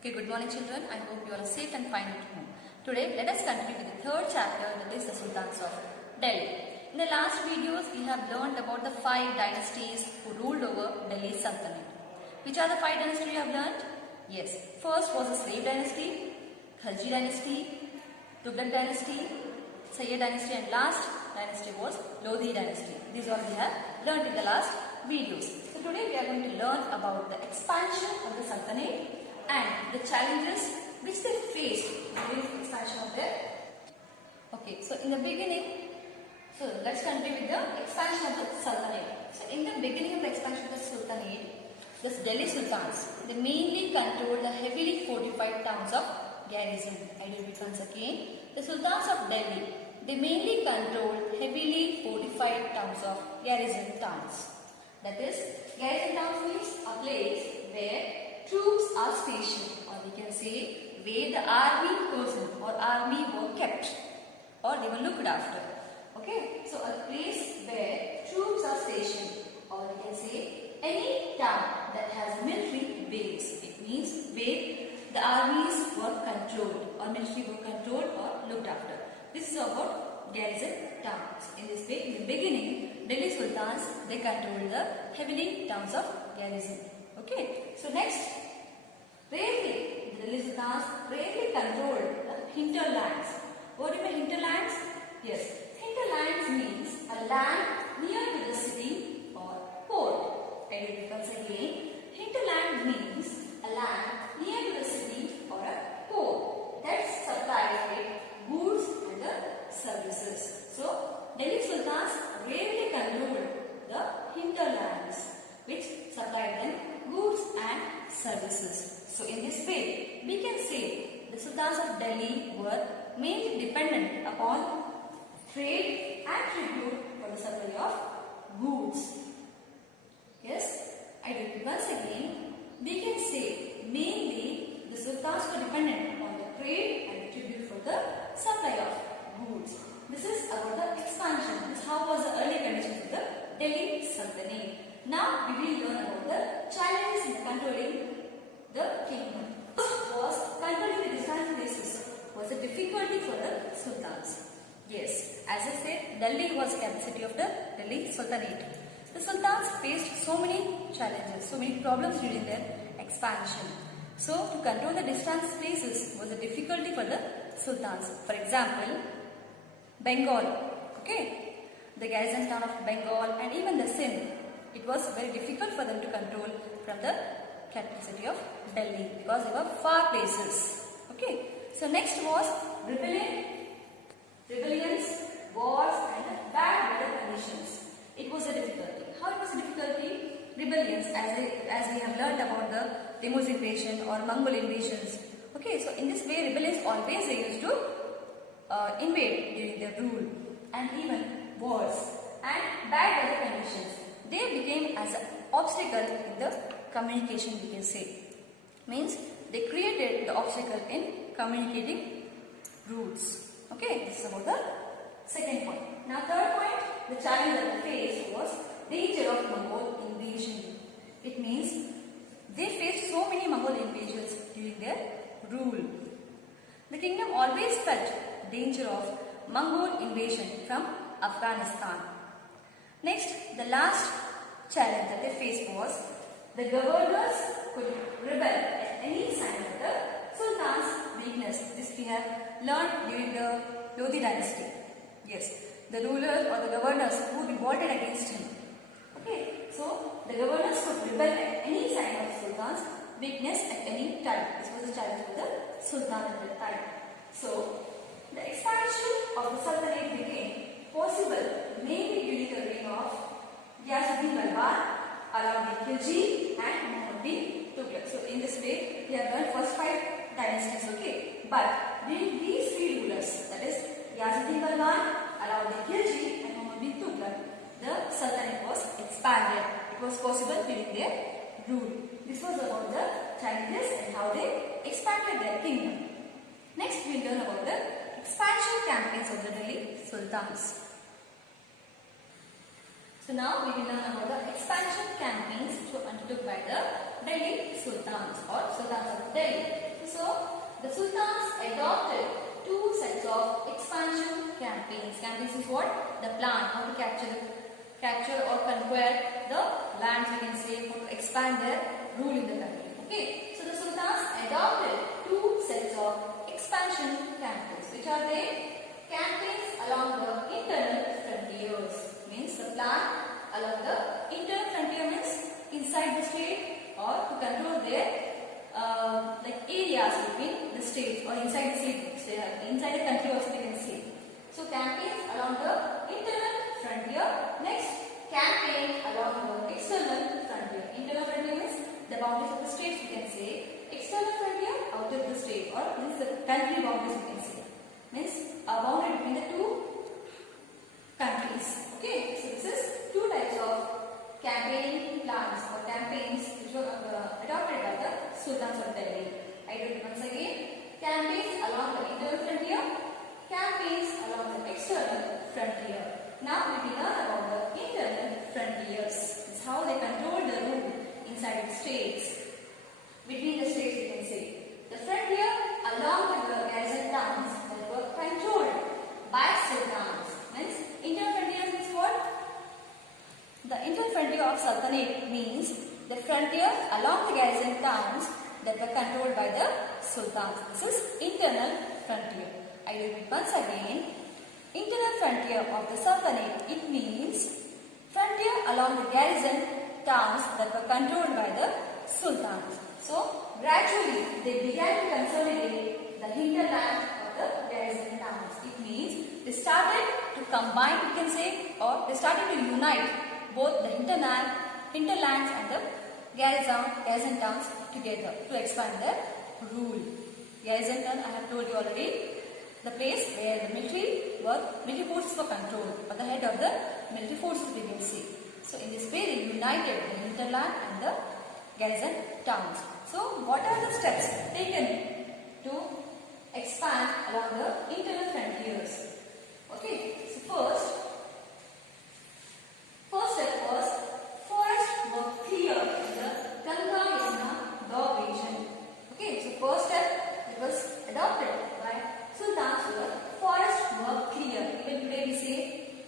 Okay, good morning children. I hope you are safe and fine at home. Today, let us continue with the third chapter, that is the Sultans of Delhi. In the last videos, we have learned about the 5 dynasties who ruled over Delhi Sultanate. Which are the 5 dynasties we have learned? Yes. First was the Slave dynasty, Khalji dynasty, Tughlaq dynasty, Sayyid dynasty, and last dynasty was Lodhi dynasty. These all we have learned in the last videos. So today we are going to learn about the expansion of the Sultanate and the challenges which they faced during the expansion of their. Okay, so in the beginning, so let's continue with the expansion of the Sultanate. So in the beginning of the expansion of the Sultanate, the Delhi Sultans, they mainly controlled the heavily fortified towns of garrison. I will repeat once again. The Sultans of Delhi, they mainly controlled heavily fortified towns of garrison towns. That is, garrison towns means a place where troops are stationed, or we can say where the army person or army were kept or they were looked after. Okay, so a place where troops are stationed, or we can say any town that has military base. It means where the armies were controlled or military were controlled or looked after. This is about garrison towns. In this way, in the beginning, Delhi Sultans, they controlled the heavily towns of garrison. Okay, so next, rarely, the Delhi Sultans rarely controlled the hinterlands. What do you mean hinterlands? Yes, hinterlands means a land near to the city or port. And it becomes again, hinterland means a land near to the city or a port that supplies with goods and the services. So, Delhi Sultans rarely controlled the hinterlands which supplied them goods and services. So in this way, we can say the Sultans of Delhi were mainly dependent upon trade and tribute for the supply of goods. Yes, I repeat once again, we can say mainly the Sultans were dependent upon the trade and tribute for the supply of goods. This is about the expansion. This how was the early condition of the Delhi Sultanate. Now we will learn about the challenges in controlling the kingdom. First was controlling the distant places was a difficulty for the Sultans. Yes, as I said, Delhi was the capital city of the Delhi Sultanate. The Sultans faced so many challenges, so many problems during their expansion. So to control the distant places was a difficulty for the Sultans. For example, Bengal, okay, the garrison town of Bengal and even the Sindh. It was very difficult for them to control from the capital city of Delhi because they were far places. Okay. So next was rebellions, wars and bad weather conditions. It was a difficulty. How it was a difficulty? Rebellions, as we have learned about the Timur's invasion or Mongol invasions. Okay. So in this way, rebellions always they used to invade during their rule, and even wars and bad weather conditions. They became as an obstacle in the communication, we can say. Means they created the obstacle in communicating routes. Okay, this is about the second point. Now third point, the challenge that they faced was danger of Mongol invasion. It means they faced so many Mongol invasions during their rule. The kingdom always felt danger of Mongol invasion from Afghanistan. Next, the last challenge that they faced was the governors could rebel at any sign of the Sultan's weakness. This we have learned during the Lodhi dynasty. Yes, the rulers or the governors who revolted against him. Okay, so the governors could rebel at any sign of Sultan's weakness at any time. This was a challenge for the Sultan at that time. So, the expansion of the Sultanate became possible mainly during the reign of Ghiyasuddin Balban, Alauddin Khilji and Muhammad bin Tughlaq. So in this way, we have learned first 5 dynasties, okay. But during these 3 rulers, that is Ghiyasuddin Balban, Alauddin Khilji and Muhammad bin Tughlaq, the Sultanate was expanded. It was possible during their rule. This was about the challenges and how they expanded their kingdom. Next, we will learn about the expansion campaigns of the Delhi Sultans. So now we will learn about the expansion campaigns which were undertook by the Delhi Sultans or Sultans of Delhi. the sultans adopted two sets of expansion campaigns. Campaigns is what? The plan, how to capture or conquer the lands, we can say, how to expand their rule in the country. Okay, so the sultans adopted two sets of expansion campaigns. Which are they? Campaigns along the internal frontiers. Means the plan along the internal frontier means inside the state or to control their like areas between the states or inside the state, inside the country also we can see. So campaigns along the internal frontier. Next, campaign along the external frontier. Internal frontier means the boundaries of the states we can say. External frontier, out of the state, or this is the country boundaries we can say. Means a boundary between the two countries. Okay, so this is two types of campaign plans or campaigns which were adopted by the sultans of Delhi. I read once again. Campaigns along the internal frontier, campaigns along the external frontier. Now we will learn about the internal frontiers. It's how they control the rule inside the states. Between the states we can say. The frontier along with the garrison towns that were controlled by sultans. Means internal frontier means what? The internal frontier of sultanate means the frontier along the garrison towns that were controlled by the sultans. This is internal frontier. I repeat once again. Internal frontier of the sultanate, it means frontier along the garrison towns that were controlled by the sultans. So gradually they began to consolidate the hinterland of the garrison towns. It means they started to combine, you can say, or they started to unite both the hinterlands and the garrison towns together to expand their rule. Garrison town, I have told you already, the place where the military forces were controlled, or the head of the military forces we will see. So in this way they united the hinterland and the garrison towns. So what are the steps taken to expand along the internal frontiers? Okay, so first step was forests were cleared in the Ganga Yamuna Gaur region. Okay, so first step, it was adopted by sultans were forests were cleared. Even today we say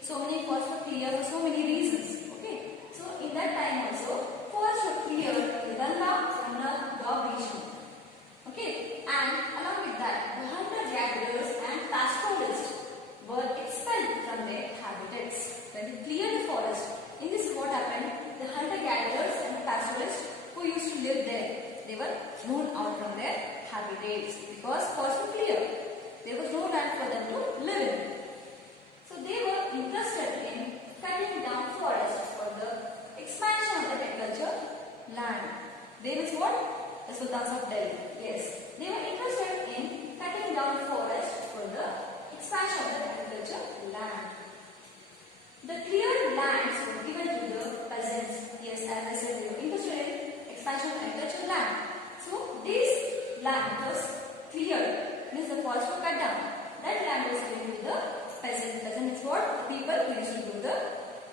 so many forests were cleared for so many reasons. Okay, so in that time also forests were cleared in the Ganga Yamuna Gaur region. Okay, and along with that, the hunter-gatherers and pastoralists were expelled from their habitats. When they cleared the forest, in this what happened? The hunter-gatherers and the pastoralists who used to live there, they were thrown out from their habitats because forests were cleared. There was no land for them to live in. So they were interested in cutting down forests for the expansion of the agriculture land. There is what? The sultans of Delhi. Yes, they were interested in cutting down forests for the expansion of the agriculture land. The cleared lands were given to the peasants. Yes, as I said, they were interested in expansion of agriculture land. So this land was cleared, means the forests were cut down. That land was given to the peasant. Peasant is what? People who used to do the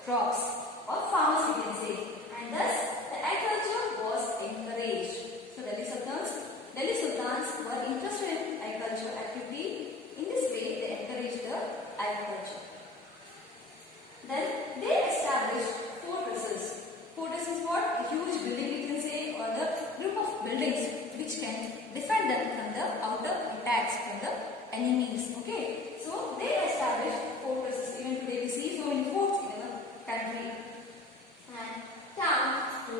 crops or farmers we can say. And thus the agriculture was encouraged. So Delhi Sultans were interested in agriculture activity. In this way they encouraged the agriculture. Then they established fortresses. Fortress is what? A huge building you can say, or the group of buildings which can defend them from the outer attacks from the enemies. Okay, so they established fortresses. Even today we see so many forts in the country. And towns to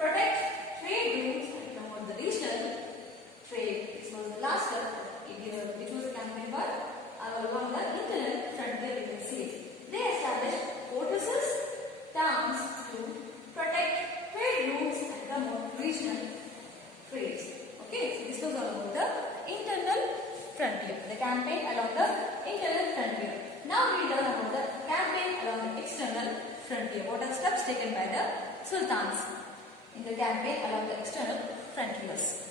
protect trade routes and promote the regional trade. This was the last step, which was campaign by along the internal frontier we can see. They established fortresses, towns to protect trade routes and promote regional trades. Okay, so this was all about the internal frontier, the campaign along the internal frontier. Now we learn about the campaign along the external frontier. What are steps taken by the sultans in the campaign along the external frontiers?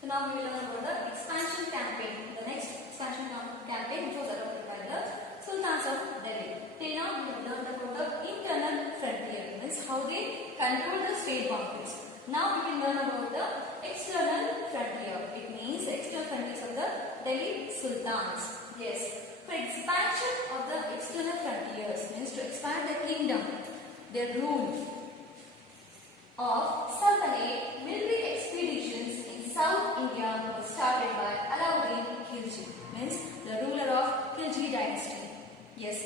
So now we will learn about the expansion campaign. The next expansion campaign which was adopted by the sultans of Delhi. Till now we have learned about the internal frontier, means how they control the state boundaries. Now we will learn about the external frontier. It means the sultans. Yes, for expansion of the external frontiers means to expand the kingdom, their rule of Sultanate military expeditions in South India was started by Alauddin Khilji, means the ruler of Khilji dynasty. Yes,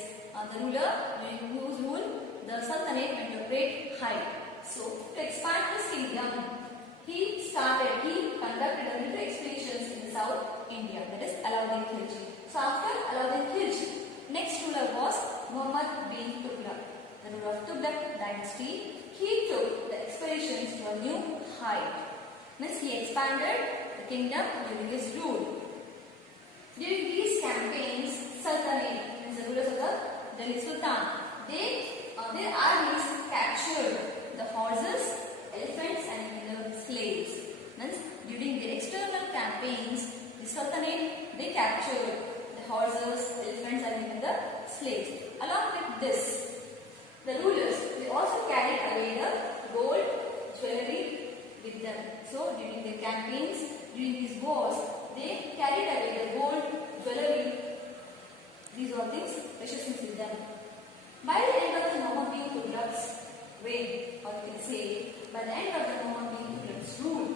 the ruler during whose rule the Sultanate went to great height. So, to expand his kingdom, he conducted a military expeditions in South India, that is Alauddin Khilji. So, after Alauddin Khilji, next ruler was Muhammad bin Tughlaq, the ruler of Tughlaq dynasty. He took the expeditions to a new height. Means he expanded the kingdom during his rule. During these campaigns, Sultanate, means the rulers of the Delhi Sultan, their armies captured the horses, elephants and the slaves. Means during their external campaigns, the Sultanate, they captured the horses, elephants and even the slaves. Along with this, the rulers, they also carried away the gold jewelry with them. So during their campaigns, during these wars, they carried away the gold jewelry. These are things, precious things with them. By the end of the Muhammad bin Tughlaq's reign, or you can say, by the end of the Muhammad bin Tughlaq's rule,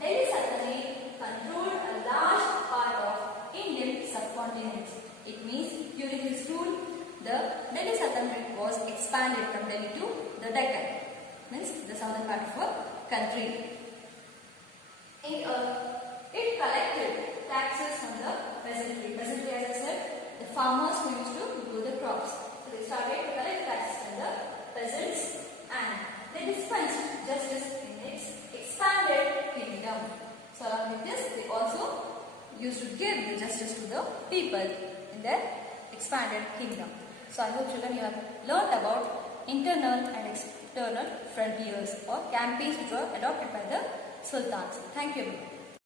Delhi Sultanate controlled a large part of Indian subcontinent. It means during his rule, the Delhi Sultanate was expanded from Delhi to the Deccan, means the southern part of our country. It collected taxes from the peasantry. Peasantry, as I said, the farmers who used to grow the crops. So they started to collect taxes from the peasants and they dispensed justice in its expanded kingdom. So along with this, they also used to give the justice to the people in their expanded kingdom. So I hope children you have learned about internal and external frontiers or campaigns which were adopted by the sultans. Thank you everyone.